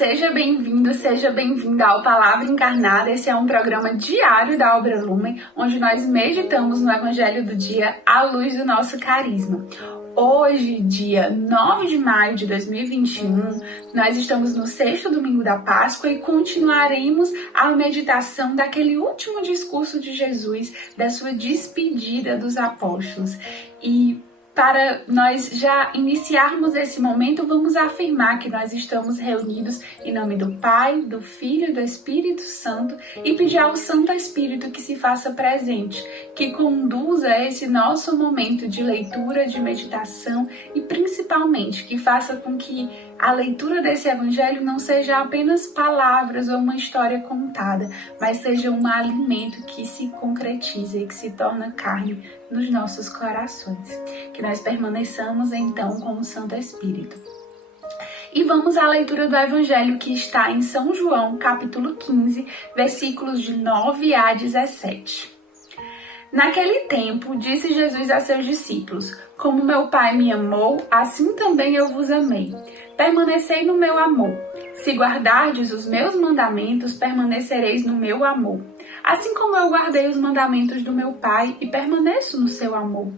seja bem-vindo, seja bem-vinda ao Palavra Encarnada. Esse é um programa diário da Obra Lumen, onde nós meditamos no Evangelho do Dia à luz do nosso carisma. Hoje, dia 9 de maio de 2021, nós estamos no sexto domingo da Páscoa e continuaremos a meditação daquele último discurso de Jesus, da sua despedida dos apóstolos. E para nós já iniciarmos esse momento, vamos afirmar que nós estamos reunidos em nome do Pai, do Filho e do Espírito Santo e pedir ao Santo Espírito que se faça presente, que conduza esse nosso momento de leitura, de meditação e principalmente que faça com que a leitura desse Evangelho não seja apenas palavras ou uma história contada, mas seja um alimento que se concretiza e que se torna carne nos nossos corações. Que nós permaneçamos então com o Santo Espírito. E vamos à leitura do Evangelho que está em São João, capítulo 15, versículos de 9 a 17. Naquele tempo, disse Jesus a seus discípulos: Como meu Pai me amou, assim também eu vos amei. Permanecei no meu amor. Se guardardes os meus mandamentos, permanecereis no meu amor. Assim como eu guardei os mandamentos do meu Pai e permaneço no seu amor.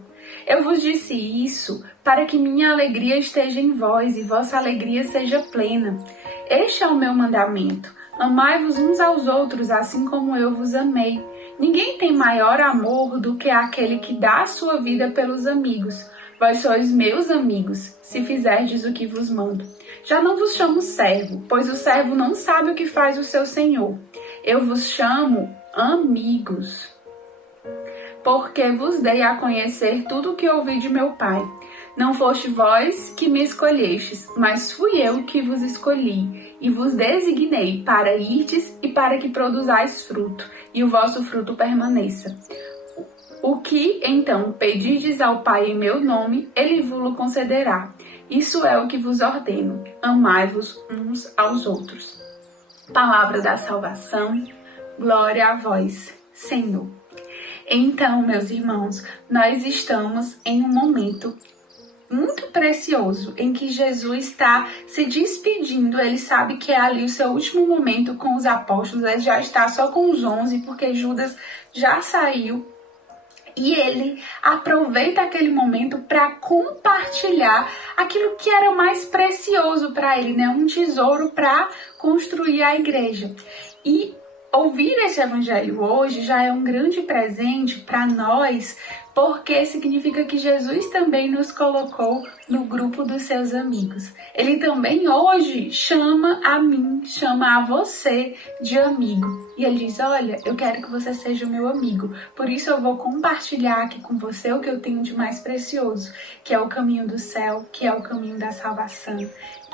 Eu vos disse isso para que minha alegria esteja em vós e vossa alegria seja plena. Este é o meu mandamento. Amai-vos uns aos outros, assim como eu vos amei. Ninguém tem maior amor do que aquele que dá a sua vida pelos amigos. Vós sois meus amigos, se fizerdes o que vos mando. Já não vos chamo servo, pois o servo não sabe o que faz o seu senhor. Eu vos chamo amigos, porque vos dei a conhecer tudo o que ouvi de meu Pai. Não foste vós que me escolhestes, mas fui eu que vos escolhi, e vos designei para irdes e para que produzais fruto, e o vosso fruto permaneça. O que, então, pedirdes ao Pai em meu nome, Ele vos concederá. Isso é o que vos ordeno, amai-vos uns aos outros. Palavra da salvação, glória a vós, Senhor. Então, meus irmãos, nós estamos em um momento muito precioso em que Jesus está se despedindo. Ele sabe que é ali o seu último momento com os apóstolos. Ele já está só com os 11, porque Judas já saiu. E ele aproveita aquele momento para compartilhar aquilo que era mais precioso para ele, né? Um tesouro para construir a igreja. E ouvir esse evangelho hoje já é um grande presente para nós, porque significa que Jesus também nos colocou no grupo dos seus amigos. Ele também hoje chama a mim, chama a você de amigo. E ele diz, olha, eu quero que você seja o meu amigo. Por isso eu vou compartilhar aqui com você o que eu tenho de mais precioso, que é o caminho do céu, que é o caminho da salvação,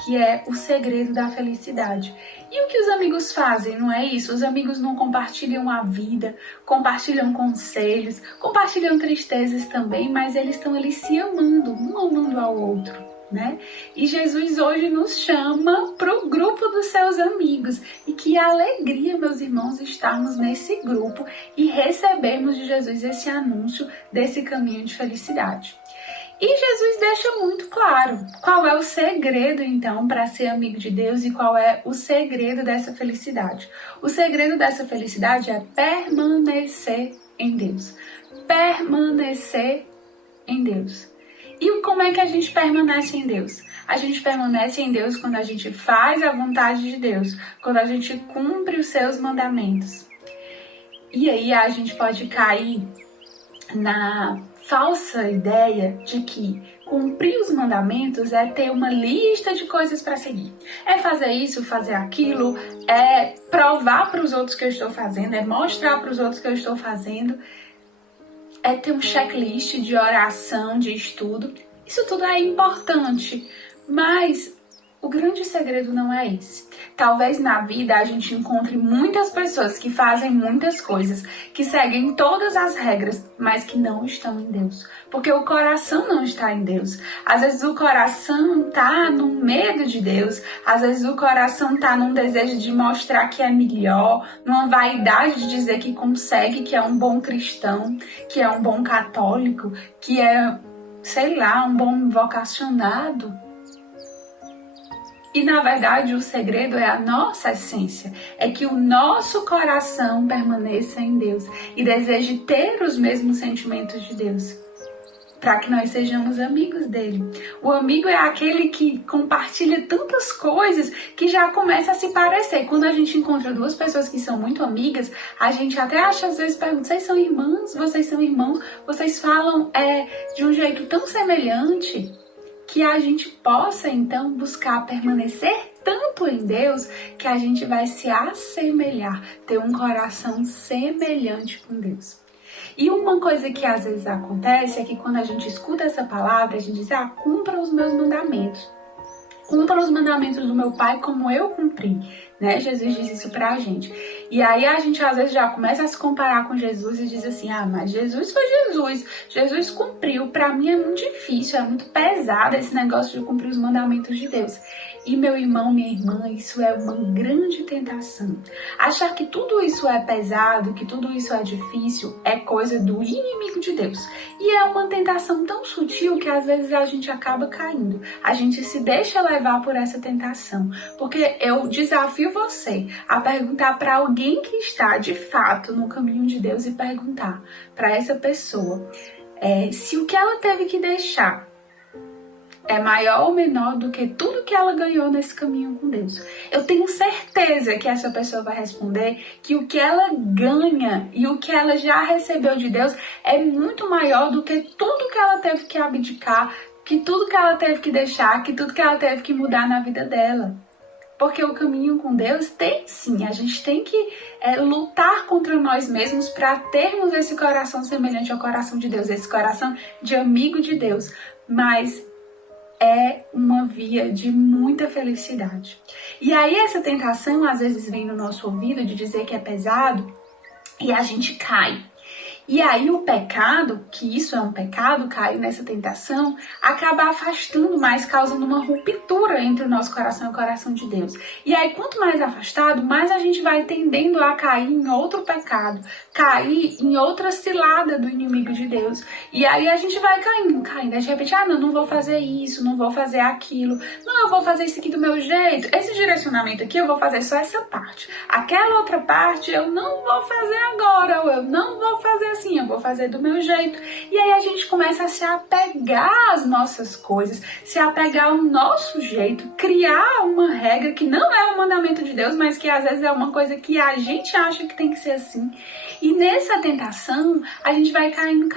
que é o segredo da felicidade. E o que os amigos fazem, não é isso? Os amigos não compartilham a vida, compartilham conselhos, compartilham tristezas também, mas eles estão ali se amando, um amando ao outro, né? E Jesus hoje nos chama para o grupo dos seus amigos. E que alegria, meus irmãos, estarmos nesse grupo e recebermos de Jesus esse anúncio desse caminho de felicidade. E Jesus deixa muito claro qual é o segredo, então, para ser amigo de Deus e qual é o segredo dessa felicidade. O segredo dessa felicidade é permanecer em Deus. Permanecer em Deus. E como é que a gente permanece em Deus? A gente permanece em Deus quando a gente faz a vontade de Deus, quando a gente cumpre os seus mandamentos. E aí a gente pode cair na falsa ideia de que cumprir os mandamentos é ter uma lista de coisas para seguir. É fazer isso, fazer aquilo, é provar para os outros que eu estou fazendo, é mostrar para os outros que eu estou fazendo, é ter um checklist de oração, de estudo. Isso tudo é importante, mas o grande segredo não é esse. Talvez na vida a gente encontre muitas pessoas que fazem muitas coisas, que seguem todas as regras, mas que não estão em Deus. Porque o coração não está em Deus. Às vezes o coração está no medo de Deus. Às vezes o coração está num desejo de mostrar que é melhor, numa vaidade de dizer que consegue, que é um bom cristão, que é um bom católico, que é, sei lá, um bom vocacionado. E na verdade o segredo é a nossa essência, é que o nosso coração permaneça em Deus e deseje ter os mesmos sentimentos de Deus, para que nós sejamos amigos dele. O amigo é aquele que compartilha tantas coisas que já começa a se parecer. Quando a gente encontra duas pessoas que são muito amigas, a gente até acha, às vezes, pergunta, vocês são irmãs? Vocês são irmãos? Vocês falam de um jeito tão semelhante, que a gente possa, então, buscar permanecer tanto em Deus que a gente vai se assemelhar, ter um coração semelhante com Deus. E uma coisa que às vezes acontece é que quando a gente escuta essa palavra, a gente diz, cumpra os meus mandamentos. Cumpra os mandamentos do meu Pai como eu cumpri, né? Jesus diz isso pra gente. E aí a gente às vezes já começa a se comparar com Jesus e diz assim, mas Jesus foi Jesus. Jesus cumpriu. Pra mim é muito difícil, é muito pesado esse negócio de cumprir os mandamentos de Deus. E meu irmão, minha irmã, isso é uma grande tentação. Achar que tudo isso é pesado, que tudo isso é difícil, é coisa do inimigo de Deus. E é uma tentação tão sutil que às vezes a gente acaba caindo. A gente se deixa levar por essa tentação. Porque eu desafio você a perguntar para alguém que está de fato no caminho de Deus e perguntar para essa pessoa se o que ela teve que deixar é maior ou menor do que tudo que ela ganhou nesse caminho com Deus. Eu tenho certeza que essa pessoa vai responder que o que ela ganha e o que ela já recebeu de Deus é muito maior do que tudo que ela teve que abdicar, que tudo que ela teve que deixar, que tudo que ela teve que mudar na vida dela. Porque o caminho com Deus tem sim, a gente tem que lutar contra nós mesmos para termos esse coração semelhante ao coração de Deus, esse coração de amigo de Deus. Mas é uma via de muita felicidade. E aí essa tentação às vezes vem no nosso ouvido de dizer que é pesado e a gente cai. E aí o pecado, que isso é um pecado, cair nessa tentação, acaba afastando mais, causando uma ruptura entre o nosso coração e o coração de Deus. E aí quanto mais afastado, mais a gente vai tendendo a cair em outro pecado, cair em outra cilada do inimigo de Deus. E aí a gente vai caindo. De repente, não vou fazer isso, não vou fazer aquilo, não, eu vou fazer isso aqui do meu jeito. Esse direcionamento aqui eu vou fazer só essa parte. Aquela outra parte eu não vou fazer agora, ou eu não vou fazer assim, eu vou fazer do meu jeito. E aí a gente começa a se apegar às nossas coisas, se apegar ao nosso jeito, criar uma regra que não é um mandamento de Deus, mas que às vezes é uma coisa que a gente acha que tem que ser assim. E nessa tentação, a gente vai caindo.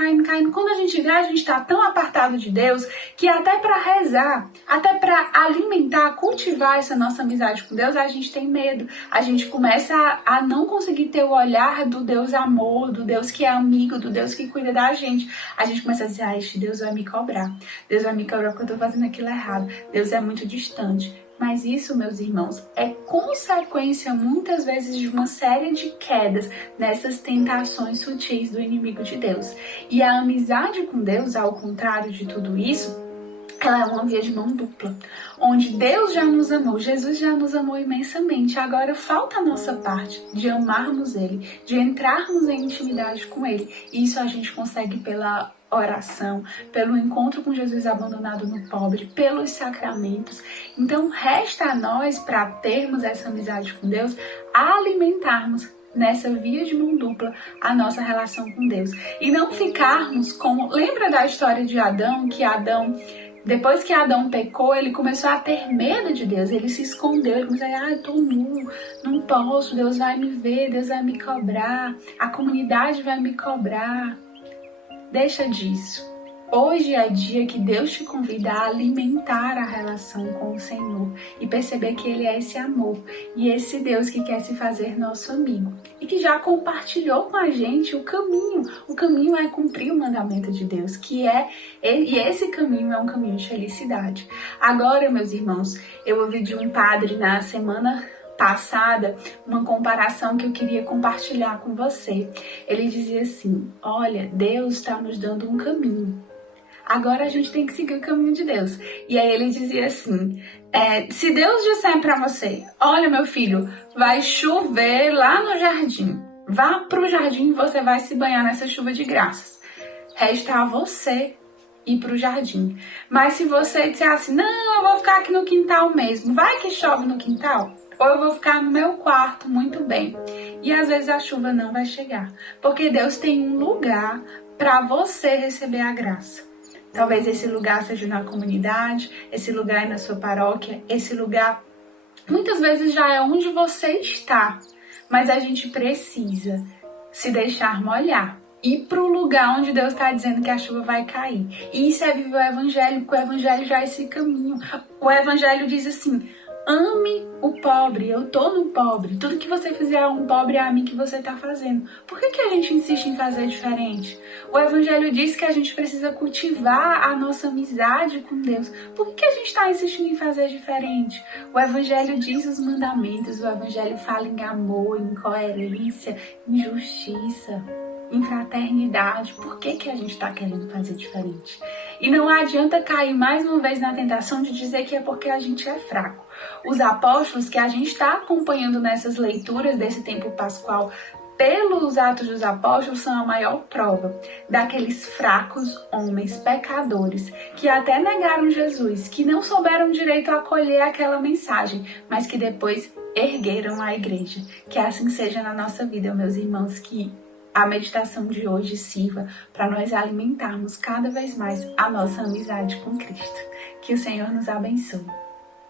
Quando a gente vê, a gente está tão apartado de Deus que até para rezar, até para alimentar, cultivar essa nossa amizade com Deus, a gente tem medo. A gente começa a não conseguir ter o olhar do Deus amor, do Deus que é amigo, do Deus que cuida da gente. A gente começa a dizer, este Deus vai me cobrar. Deus vai me cobrar porque eu estou fazendo aquilo errado. Deus é muito distante. Mas isso, meus irmãos, é consequência muitas vezes de uma série de quedas nessas tentações sutis do inimigo de Deus. E a amizade com Deus, ao contrário de tudo isso, ela é uma via de mão dupla, onde Deus já nos amou, Jesus já nos amou imensamente. Agora falta a nossa parte de amarmos Ele, de entrarmos em intimidade com Ele. E isso a gente consegue pela oração, pelo encontro com Jesus abandonado no pobre, pelos sacramentos. Então resta a nós, para termos essa amizade com Deus, alimentarmos nessa via de mão dupla a nossa relação com Deus. E não ficarmos como... Lembra da história de Adão, que depois que Adão pecou, ele começou a ter medo de Deus, ele se escondeu, ele começou a dizer, eu tô nu, não posso, Deus vai me ver, Deus vai me cobrar, a comunidade vai me cobrar. Deixa disso. Hoje é dia que Deus te convida a alimentar a relação com o Senhor e perceber que Ele é esse amor e esse Deus que quer se fazer nosso amigo e que já compartilhou com a gente o caminho. O caminho é cumprir o mandamento de Deus, e esse caminho é um caminho de felicidade. Agora, meus irmãos, eu ouvi de um padre na semana passada uma comparação que eu queria compartilhar com você. Ele dizia assim, olha, Deus está nos dando um caminho. Agora a gente tem que seguir o caminho de Deus. E aí ele dizia assim, se Deus disser para você, olha meu filho, vai chover lá no jardim, vá pro jardim e você vai se banhar nessa chuva de graças. Resta a você ir pro jardim. Mas se você disser assim, não, eu eu vou ficar aqui no quintal mesmo. Vai que chove no quintal. Ou eu vou ficar no meu quarto muito bem. E às vezes a chuva não vai chegar. Porque Deus tem um lugar para você receber a graça. Talvez esse lugar seja na comunidade, esse lugar é na sua paróquia, esse lugar muitas vezes já é onde você está. Mas a gente precisa se deixar molhar. Ir para o lugar onde Deus está dizendo que a chuva vai cair. E isso é viver o Evangelho, porque o Evangelho já é esse caminho. O Evangelho diz assim: ame o pobre, eu tô no pobre. Tudo que você fizer a um pobre é a mim que você está fazendo. Por que a gente insiste em fazer diferente? O Evangelho diz que a gente precisa cultivar a nossa amizade com Deus. Por que a gente está insistindo em fazer diferente? O Evangelho diz os mandamentos, o Evangelho fala em amor, em coerência, em justiça, em fraternidade. Por que a gente está querendo fazer diferente? E não adianta cair mais uma vez na tentação de dizer que é porque a gente é fraco. Os apóstolos que a gente está acompanhando nessas leituras desse tempo pascual pelos Atos dos Apóstolos são a maior prova daqueles fracos homens pecadores que até negaram Jesus, que não souberam direito acolher aquela mensagem, mas que depois ergueram a igreja. Que assim seja na nossa vida, meus irmãos, que a meditação de hoje sirva para nós alimentarmos cada vez mais a nossa amizade com Cristo. Que o Senhor nos abençoe.